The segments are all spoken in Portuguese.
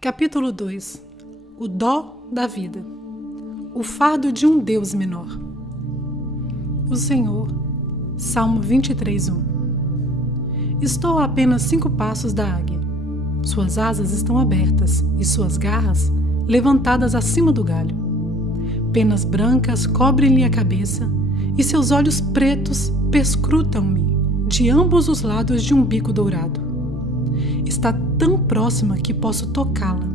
Capítulo 2. O dó da vida. O fardo de um Deus menor. O Senhor. Salmo 23:1. Estou a apenas 5 passos da águia. Suas asas estão abertas e suas garras levantadas acima do galho. Penas brancas cobrem-lhe a cabeça e seus olhos pretos perscrutam-me de ambos os lados de um bico dourado. Está tão próxima que posso tocá-la,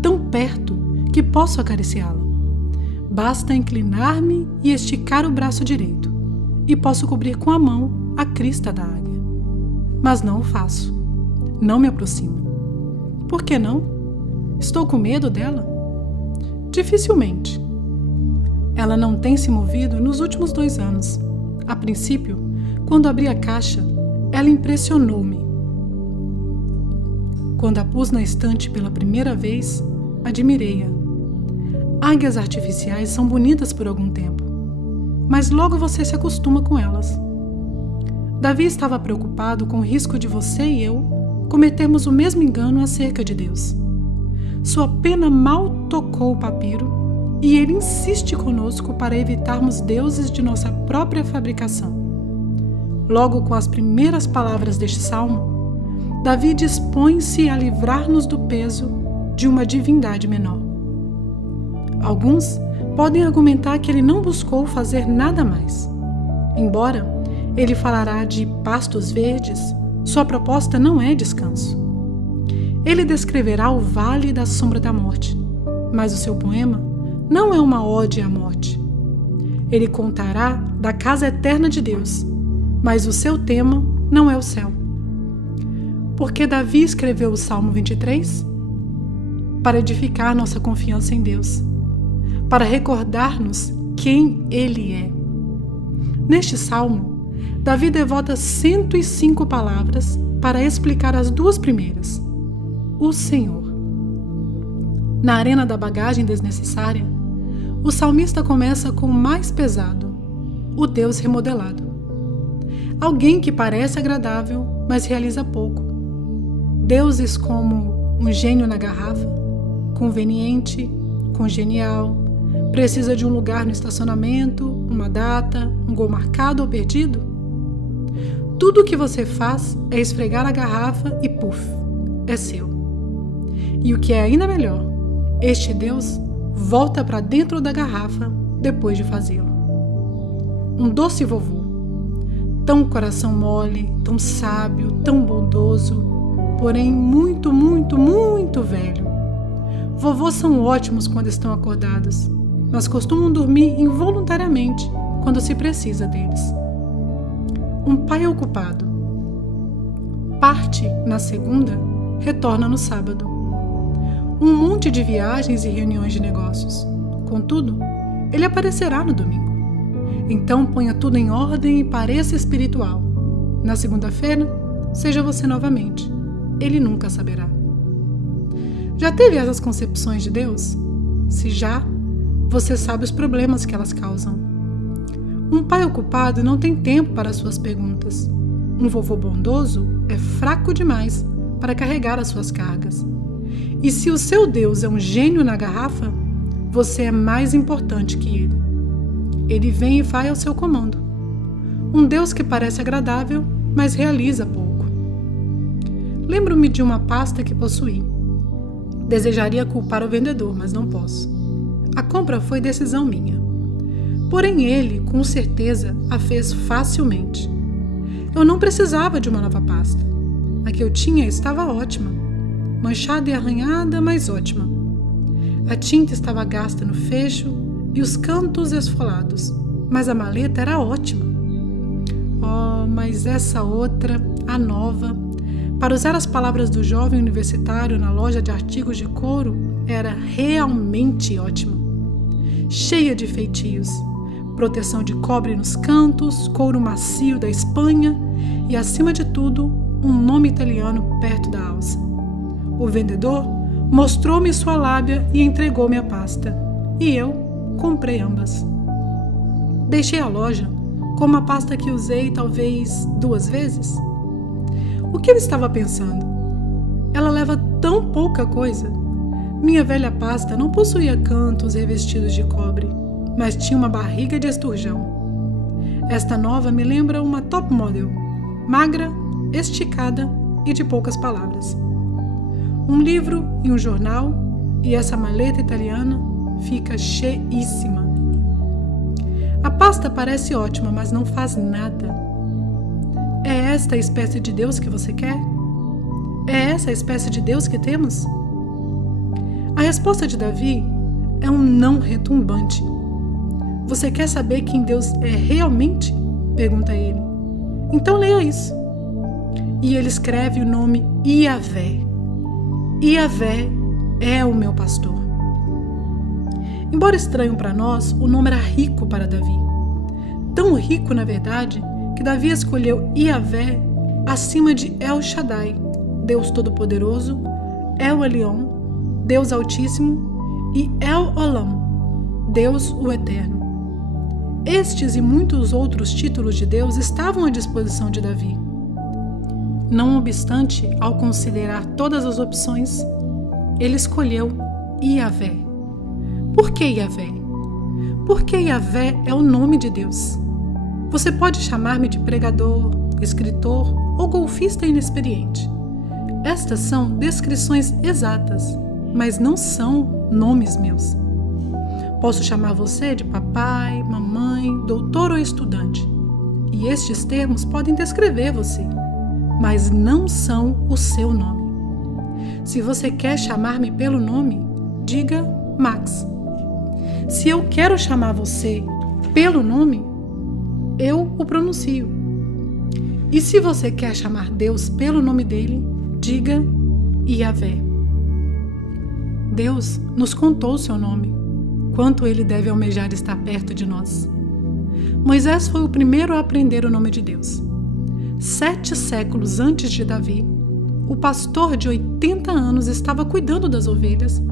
tão perto que posso acariciá-la. Basta inclinar-me e esticar o braço direito, e posso cobrir com a mão a crista da águia. Mas não o faço. Não me aproximo. Por que não? Estou com medo dela? Dificilmente. Ela não tem se movido nos últimos 2 anos. A princípio, quando abri a caixa, ela impressionou-me. Quando a pus na estante pela primeira vez, admirei-a. Águias artificiais são bonitas por algum tempo, mas logo você se acostuma com elas. Davi estava preocupado com o risco de você e eu cometermos o mesmo engano acerca de Deus. Sua pena mal tocou o papiro e ele insiste conosco para evitarmos deuses de nossa própria fabricação. Logo com as primeiras palavras deste salmo, Davi dispõe-se a livrar-nos do peso de uma divindade menor. Alguns podem argumentar que ele não buscou fazer nada mais. Embora ele falará de pastos verdes, sua proposta não é descanso. Ele descreverá o vale da sombra da morte, mas o seu poema não é uma ode à morte. Ele contará da casa eterna de Deus, mas o seu tema não é o céu. Por que Davi escreveu o Salmo 23? Para edificar nossa confiança em Deus, para recordar-nos quem Ele é. Neste salmo, Davi devota 105 palavras para explicar as 2 primeiras, o Senhor. Na arena da bagagem desnecessária, o salmista começa com o mais pesado, o Deus remodelado. Alguém que parece agradável, mas realiza pouco. Deuses como um gênio na garrafa, conveniente, congenial, precisa de um lugar no estacionamento, uma data, um gol marcado ou perdido. Tudo o que você faz é esfregar a garrafa e puf, é seu. E o que é ainda melhor, este Deus volta para dentro da garrafa depois de fazê-lo. Um doce vovô, tão coração mole, tão sábio, tão bondoso, porém muito, muito, muito velho. Vovôs são ótimos quando estão acordados, mas costumam dormir involuntariamente quando se precisa deles. Um pai ocupado. Parte na segunda, retorna no sábado. Um monte de viagens e reuniões de negócios. Contudo, ele aparecerá no domingo. Então ponha tudo em ordem e pareça espiritual. Na segunda-feira, seja você novamente. Ele nunca saberá. Já teve essas concepções de Deus? Se já, você sabe os problemas que elas causam. Um pai ocupado não tem tempo para suas perguntas. Um vovô bondoso é fraco demais para carregar as suas cargas. E se o seu Deus é um gênio na garrafa, você é mais importante que ele. Ele vem e vai ao seu comando. Um Deus que parece agradável, mas realiza pouco. Lembro-me de uma pasta que possuí. Desejaria culpar o vendedor, mas não posso. A compra foi decisão minha. Porém ele, com certeza, a fez facilmente. Eu não precisava de uma nova pasta. A que eu tinha estava ótima. Manchada e arranhada, mas ótima. A tinta estava gasta no fecho e os cantos esfolados, mas a maleta era ótima. Oh, mas essa outra, a nova, para usar as palavras do jovem universitário na loja de artigos de couro, era realmente ótima. Cheia de feitios, proteção de cobre nos cantos, couro macio da Espanha e, acima de tudo, um nome italiano perto da alça. O vendedor mostrou-me sua lábia e entregou-me a pasta, e eu comprei ambas. Deixei a loja com uma pasta que usei talvez 2 vezes. O que eu estava pensando? Ela leva tão pouca coisa. Minha velha pasta não possuía cantos revestidos de cobre, mas tinha uma barriga de esturjão. Esta nova me lembra uma top model, magra, esticada e de poucas palavras. Um livro e um jornal, e essa maleta italiana fica cheíssima. A pasta parece ótima, mas não faz nada. É esta a espécie de Deus que você quer? É essa a espécie de Deus que temos? A resposta de Davi é um não retumbante. Você quer saber quem Deus é realmente? Pergunta ele. Então leia isso. E ele escreve o nome Iavé. Iavé é o meu pastor. Embora estranho para nós, o nome era rico para Davi. Tão rico, na verdade, que Davi escolheu Iavé acima de El Shaddai, Deus Todo-Poderoso, El Elyon, Deus Altíssimo, e El Olam, Deus o Eterno. Estes e muitos outros títulos de Deus estavam à disposição de Davi. Não obstante, ao considerar todas as opções, ele escolheu Iavé. Por que Iavé? Porque Iavé é o nome de Deus. Você pode chamar-me de pregador, escritor ou golfista inexperiente. Estas são descrições exatas, mas não são nomes meus. Posso chamar você de papai, mamãe, doutor ou estudante. E estes termos podem descrever você, mas não são o seu nome. Se você quer chamar-me pelo nome, diga Max. Se eu quero chamar você pelo nome, eu o pronuncio. E se você quer chamar Deus pelo nome dele, diga Iavé. Deus nos contou o seu nome, quanto ele deve almejar estar perto de nós. Moisés foi o primeiro a aprender o nome de Deus. 7 séculos antes de Davi, o pastor de 80 anos estava cuidando das ovelhas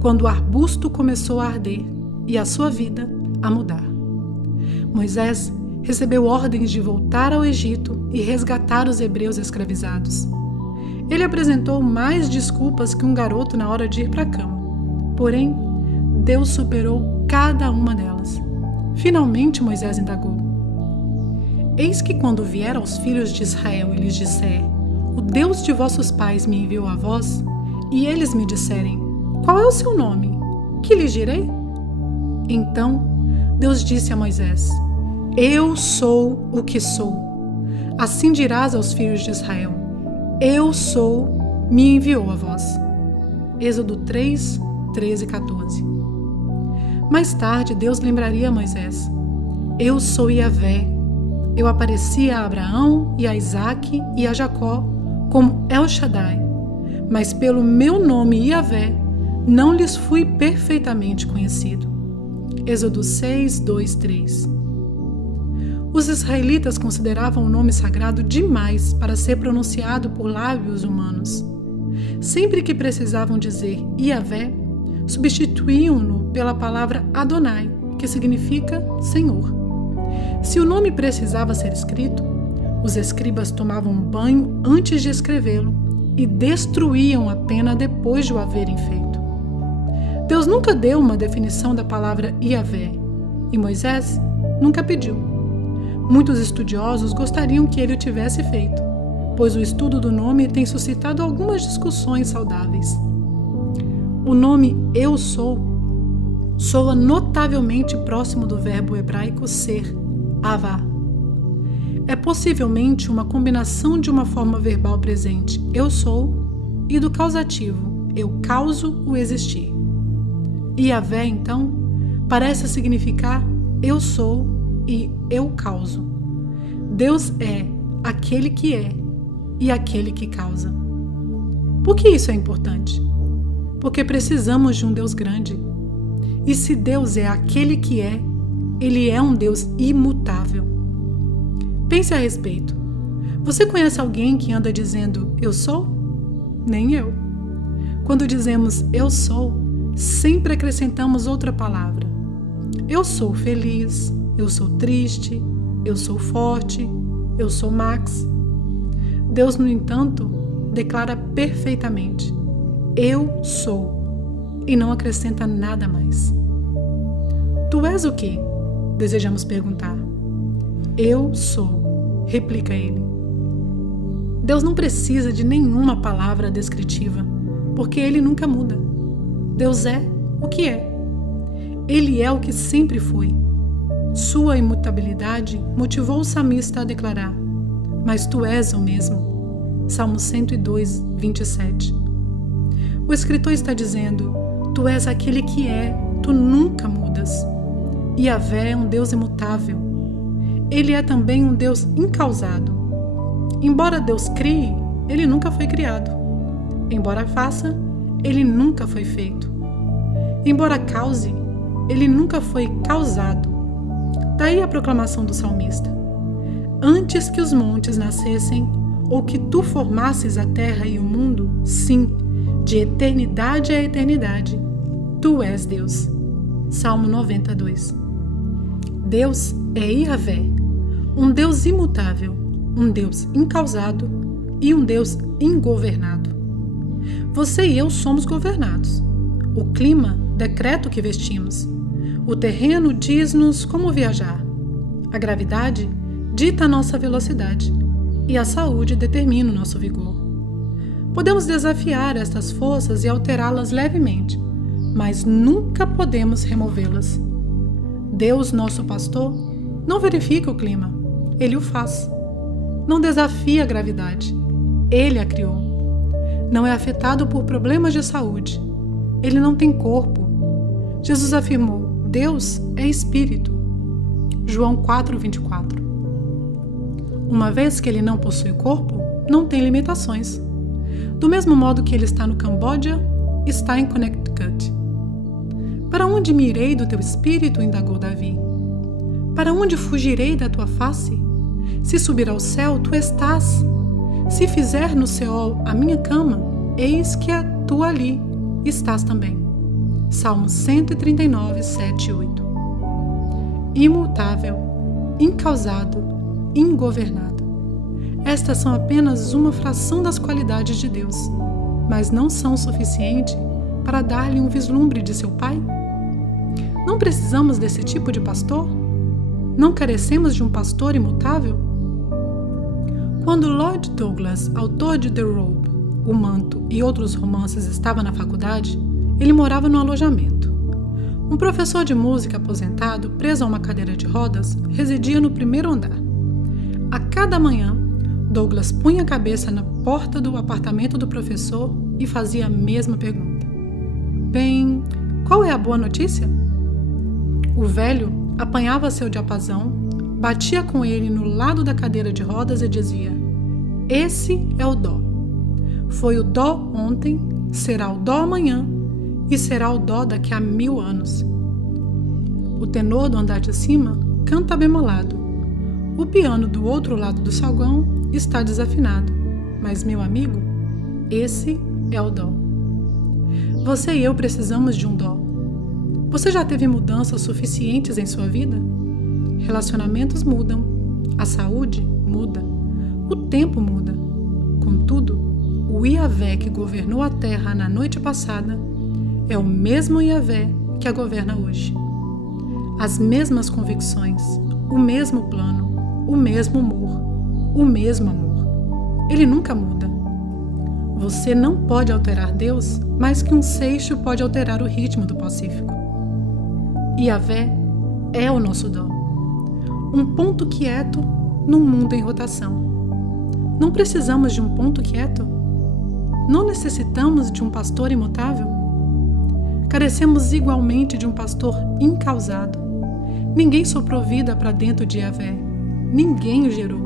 quando o arbusto começou a arder e a sua vida a mudar. Moisés recebeu ordens de voltar ao Egito e resgatar os hebreus escravizados. Ele apresentou mais desculpas que um garoto na hora de ir para a cama. Porém, Deus superou cada uma delas. Finalmente Moisés indagou: Eis que quando vier aos filhos de Israel e lhes disser: O Deus de vossos pais me enviou a vós, e eles me disserem: Qual é o seu nome? Que lhes direi? Então Deus disse a Moisés: Eu sou o que sou. Assim dirás aos filhos de Israel: Eu sou, me enviou a vós. Êxodo 3, 13 e 14. Mais tarde, Deus lembraria a Moisés: Eu sou Iavé. Eu apareci a Abraão e a Isaque e a Jacó como El Shaddai, mas pelo meu nome Iavé não lhes fui perfeitamente conhecido. Êxodo 6, 2, 3. Os israelitas consideravam o nome sagrado demais para ser pronunciado por lábios humanos. Sempre que precisavam dizer Iavé, substituíam-no pela palavra Adonai, que significa Senhor. Se o nome precisava ser escrito, os escribas tomavam um banho antes de escrevê-lo e destruíam a pena depois de o haverem feito. Deus nunca deu uma definição da palavra Iavé, e Moisés nunca pediu. Muitos estudiosos gostariam que ele o tivesse feito, pois o estudo do nome tem suscitado algumas discussões saudáveis. O nome Eu Sou soa notavelmente próximo do verbo hebraico ser, avá. É possivelmente uma combinação de uma forma verbal presente, eu sou, e do causativo, eu causo o existir. Iavé, então, parece significar eu sou e eu causo. Deus é aquele que é e aquele que causa. Por que isso é importante? Porque precisamos de um Deus grande. E se Deus é aquele que é, Ele é um Deus imutável. Pense a respeito. Você conhece alguém que anda dizendo eu sou? Nem eu. Quando dizemos eu sou, sempre acrescentamos outra palavra. Eu sou feliz, eu sou triste, eu sou forte, eu sou Max. Deus, no entanto, declara perfeitamente: eu sou. e não acrescenta nada mais. Tu és o quê? Desejamos perguntar. Eu sou, replica ele. Deus não precisa de nenhuma palavra descritiva, porque ele nunca muda. Deus é o que é. Ele é o que sempre foi. Sua imutabilidade motivou o salmista a declarar: mas tu és o mesmo. Salmo 102, 27. O escritor está dizendo: tu és aquele que é, tu nunca mudas. Yahvé é um Deus imutável. Ele é também um Deus incausado. Embora Deus crie, ele nunca foi criado. Embora faça, ele nunca foi feito. Embora cause, ele nunca foi causado. Daí a proclamação do salmista: antes que os montes nascessem, ou que tu formasses a terra e o mundo, sim, de eternidade a eternidade, tu és Deus. Salmo 92. Deus é Yahvé, um Deus imutável, um Deus incausado e um Deus ingovernado. Você e eu somos governados. O clima decreta o que vestimos. O terreno diz-nos como viajar. A gravidade dita a nossa velocidade. E a saúde determina o nosso vigor. Podemos desafiar estas forças e alterá-las levemente, mas nunca podemos removê-las. Deus, nosso pastor, não verifica o clima, ele o faz. Não desafia a gravidade, ele a criou. Não é afetado por problemas de saúde, ele não tem corpo. Jesus afirmou: Deus é espírito. João 4:24. Uma vez que ele não possui corpo, não tem limitações. Do mesmo modo que ele está no Camboja, está em Connecticut. Para onde me irei do teu espírito? Indagou Davi. Para onde fugirei da tua face? Se subir ao céu, tu estás. Se fizer no Seol a minha cama, eis que tu ali estás também. Salmo 139, 7 e 8. Imutável, incausado, ingovernado. Estas são apenas uma fração das qualidades de Deus, mas não são o suficiente para dar-lhe um vislumbre de seu Pai? Não precisamos desse tipo de pastor? Não carecemos de um pastor imutável? Quando Lloyd Douglas, autor de The Robe, O Manto e outros romances, estava na faculdade, ele morava no alojamento. Um professor de música aposentado, preso a uma cadeira de rodas, residia no primeiro andar. A cada manhã, Douglas punha a cabeça na porta do apartamento do professor e fazia a mesma pergunta: bem, qual é a boa notícia? O velho apanhava seu diapasão, batia com ele no lado da cadeira de rodas e dizia: esse é o dó. Foi o dó ontem, será o dó amanhã e será o dó daqui a 1000 anos. O tenor do andar de cima canta bemolado. O piano do outro lado do saguão está desafinado, mas, meu amigo, esse é o dó. Você e eu precisamos de um dó. Você já teve mudanças suficientes em sua vida? Relacionamentos mudam, a saúde muda, o tempo muda. Contudo, o Yahvé que governou a terra na noite passada é o mesmo Yahvé que a governa hoje. As mesmas convicções, o mesmo plano, o mesmo humor, o mesmo amor. Ele nunca muda. Você não pode alterar Deus mais que um seixo pode alterar o ritmo do Pacífico. Yahvé é o nosso dó. Um ponto quieto num mundo em rotação. Não precisamos de um ponto quieto? Não necessitamos de um pastor imutável? Carecemos igualmente de um pastor incausado. Ninguém soprou vida para dentro de Yahvé. Ninguém o gerou.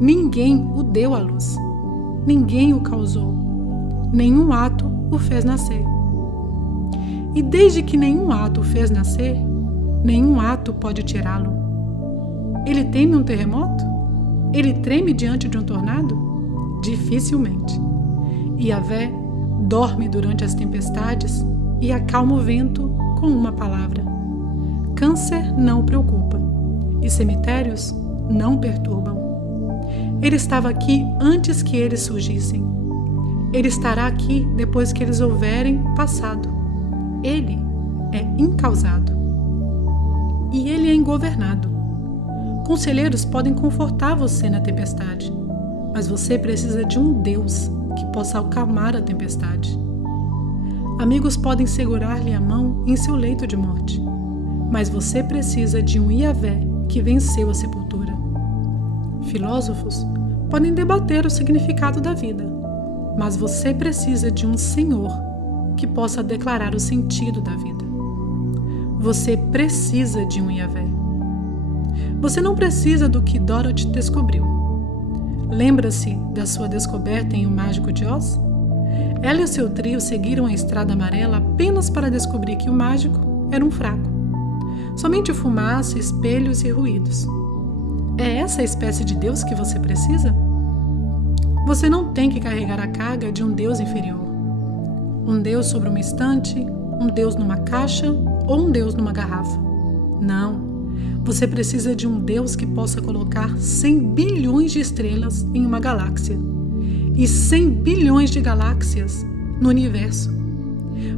Ninguém o deu à luz. Ninguém o causou. Nenhum ato o fez nascer. E desde que nenhum ato o fez nascer, nenhum ato pode tirá-lo. Ele teme um terremoto? Ele treme diante de um tornado? Dificilmente. Yahvé dorme durante as tempestades e acalma o vento com uma palavra. Câncer não o preocupa e cemitérios não perturbam. Ele estava aqui antes que eles surgissem. Ele estará aqui depois que eles houverem passado. Ele é incausado e ele é ingovernado. Conselheiros podem confortar você na tempestade, mas você precisa de um Deus que possa acalmar a tempestade. Amigos podem segurar-lhe a mão em seu leito de morte, mas você precisa de um Yahvé que venceu a sepultura. Filósofos podem debater o significado da vida, mas você precisa de um Senhor que possa declarar o sentido da vida. Você precisa de um Yahvé. Você não precisa do que Dorothy descobriu. Lembra-se da sua descoberta em O Mágico de Oz? Ela e o seu trio seguiram a estrada amarela apenas para descobrir que o mágico era um fraco. Somente fumaça, espelhos e ruídos. É essa a espécie de Deus que você precisa? Você não tem que carregar a carga de um Deus inferior. Um Deus sobre uma estante, um Deus numa caixa ou um Deus numa garrafa. Não. Você precisa de um Deus que possa colocar 100 bilhões de estrelas em uma galáxia e 100 bilhões de galáxias no universo.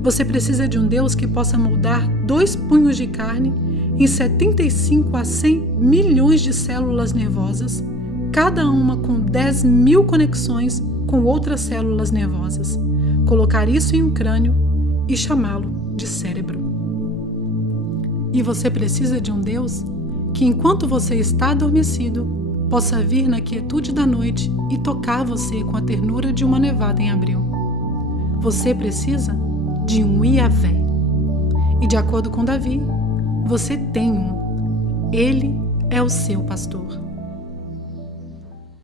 Você precisa de um Deus que possa moldar 2 punhos de carne em 75 a 100 milhões de células nervosas, cada uma com 10.000 conexões com outras células nervosas, colocar isso em um crânio e chamá-lo de cérebro. E você precisa de um Deus que, enquanto você está adormecido, possa vir na quietude da noite e tocar você com a ternura de uma nevada em abril. Você precisa de um Yahvé. E de acordo com Davi, você tem um. Ele é o seu pastor.